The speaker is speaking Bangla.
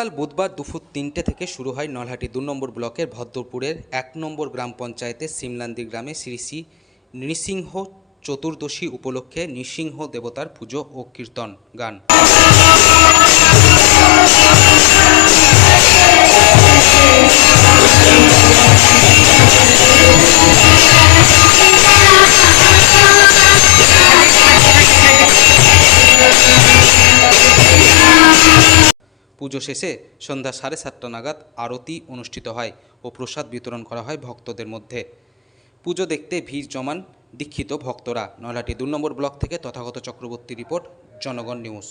গতকাল বুধবার দুপুর ৩টে থেকে শুরু হয় নলহাটি ২ নম্বর ব্লকের ভদ্রপুরের ১ নম্বর গ্রাম পঞ্চায়েতের সিমলান্দি গ্রামে শ্রী শ্রী নৃসিংহ চতুর্দশী উপলক্ষে নৃসিংহ দেবতার পুজো ও কীর্তন গান। পুজো শেষে সন্ধ্যা 7:30 নাগাদ আরতি অনুষ্ঠিত হয় ও প্রসাদ বিতরণ করা হয় ভক্তদের মধ্যে। পুজো দেখতে ভিড় জমান দীক্ষিত ভক্তরা। নলহাটি ২ নম্বর ব্লক থেকে তথাগত চক্রবর্তী রিপোর্ট, জনগণ নিউজ।